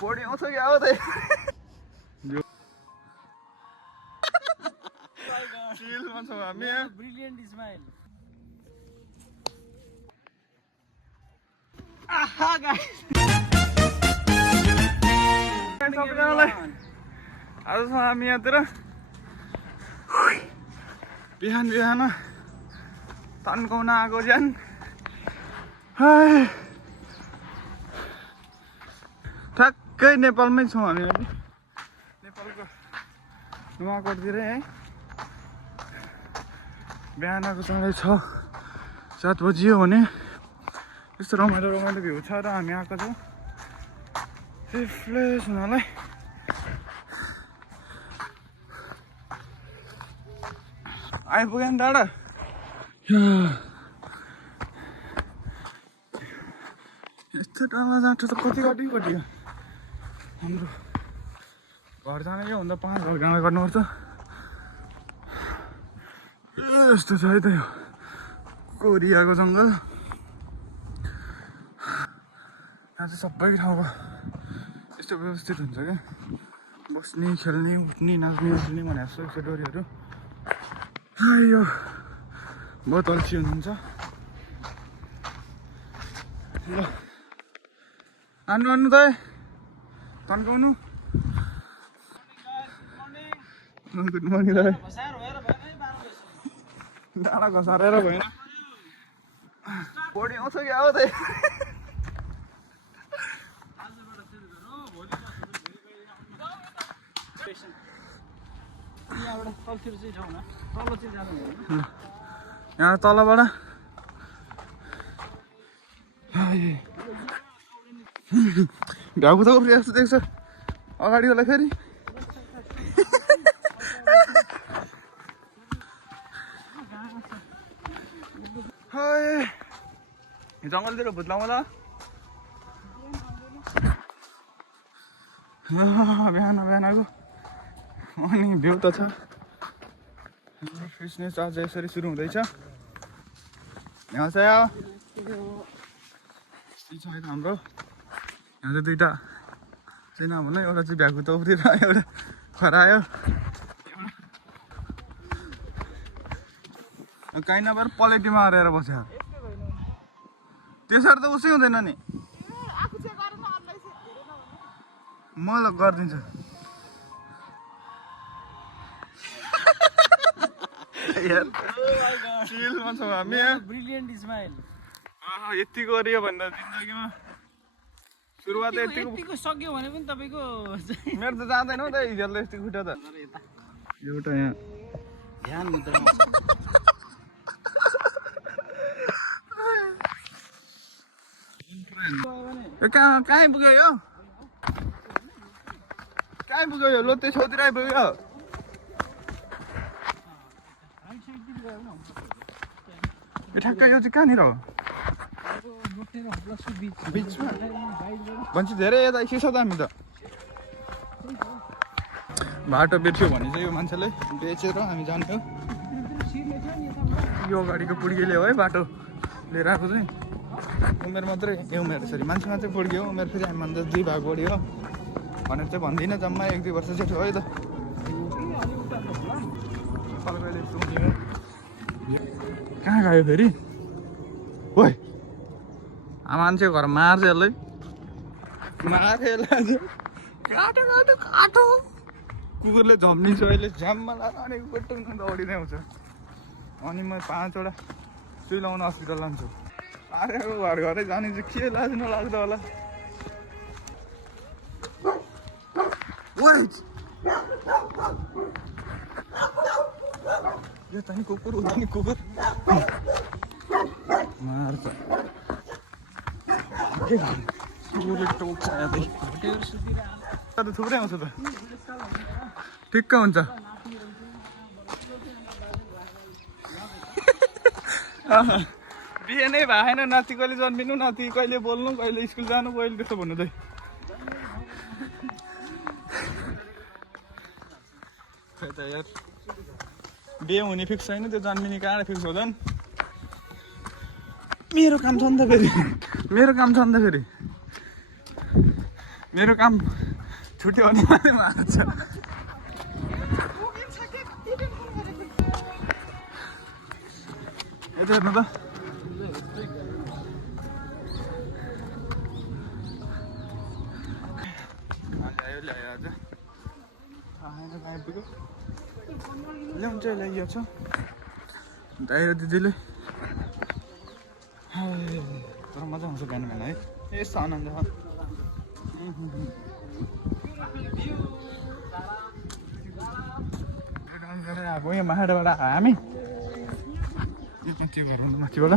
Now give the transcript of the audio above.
Body आउँछ कि आउँदै चिलमा छौँ हामी ब्रिलियन्ट स्माइल सबैजनालाई आज हामी यहाँतिर बिहान बिहान तन्काउन आएको ज्यान ठ्याक्कै नेपालमै छौँ हामी अहिले नेपालको नुवाकोटतिरै है बिहानको 6:30 बजियो भने यस्तो रमाइलो रमाइलो भ्यू छ र हामी आएको छौँ रिफ्रेस हुनलाई आइपुग्यो नि डाँडा यस्तो डाँडा जान्छ त कति कटियो हाम्रो घर जाने यो भन्दा 5 घर गाँडा गर्नुपर्छ यस्तो छ है त यो कोरियाको जङ्गल यहाँ चाहिँ सबै ठाउँको यस्तो व्यवस्थित हुन्छ क्या बस्ने खेल्ने उठ्ने नाच्ने उठ्ने भने जस्तो यस्तो डोरीहरू यो बहुत अल्छी हुनुहुन्छ ल आन्नु त तन्काउनु गुड मर्निङ दाइ डाँडा घसारेर भएन बडी आउँछ कि आउँदै यहाँ तलबाट भ्याउको त उफ्री जस्तो देख्छ अगाडि होला फेरि जङ्गलतिर भुत्लाउँ होला बिहान बिहानको अनि भ्यू त छ फिटनेस आज यसरी सुरु हुँदैछ यहाँ चाहिँ छ हाम्रो यहाँ चाहिँ दुईवटा चाहिँ नभन्नु एउटा चाहिँ भ्यागु त उफ्रिएर एउटा खरायो काहीँ नभएर पलेटीमा हारेर बस्यो त्यसरी त उसै हुँदैन नि म ल गरिदिन्छु चिलमा छौँ हामी ब्रिलियन्ट स्माइल यति गरियो भन्दा जिन्दगीमा सुरुवात यतिको सक्यो भने पनि तपाईँको मेरो त जाँदैन हौ त हिजोले यस्तो खुट्टा त एउटा यहाँ ध्यान मुद्रामा कहाँ पुग्यो यो कहाँ पुग्यो यो लोते छेउतिर आइपुग्यो ठ्याक्कै यो चाहिँ कहाँनिर हो बिचमा भन्छ धेरै यता के छ त हामी त बाटो बेच्यो भने चाहिँ यो मान्छेले बेचेर हामी जाने हो यो अगाडिको पुड्केले हो है बाटो लिएर आएको चाहिँ उमेर मात्रै ए उमेर सरी मान्छे मात्रै पुड्क्यो उमेर फेरि हामीभन्दा 2 भाग बढ्यो भनेर चाहिँ भन्दिनँ जम्मा 1-2 वर्ष चाहिँ थियो है त कहाँ गयो फेरि ओइ मान्छे घर मार्छ यसलाई मार्छ यसलाई काटो काटो काटो कुकुरले झम्निन्छ अहिले झ्याममा लाएर अनि कुकुर दौडिँदै आउँछ अनि म 5वटा सुई लाउन हस्पिटल लान्छु अरे घर घरै जाने चाहिँ के लाज नलाग्दो होला यो त नि कुकुर उता नि कुकुर मार्छ कुकुरले टोक्छ यहाँ थुप्रै आउँछ त ठिक्क हुन्छ बिहे नै भएन नाति कहिले जन्मिनु नाति कहिले बोल्नु कहिले स्कुल जानु कहिले त्यस्तो भन्नु चाहिँ खै त यार बिहे हुने फिक्स छैन त्यो जन्मिने कहाँ फिक्स हुँदैन मेरो काम छ नि त फेरि मेरो काम छ नि त फेरि मेरो काम छुट्यो भने मात्रै मार्छ। यता हेर्नु त ल्यायो आज आएर आइपुग्यो ल्याउँछ ल्याइएको छ दाइरो दिदीले तर मजा आउँछ बिहान बिहान है यस्तो आनन्द छ आएको यहाँ माथिबाट हामी माथिबाट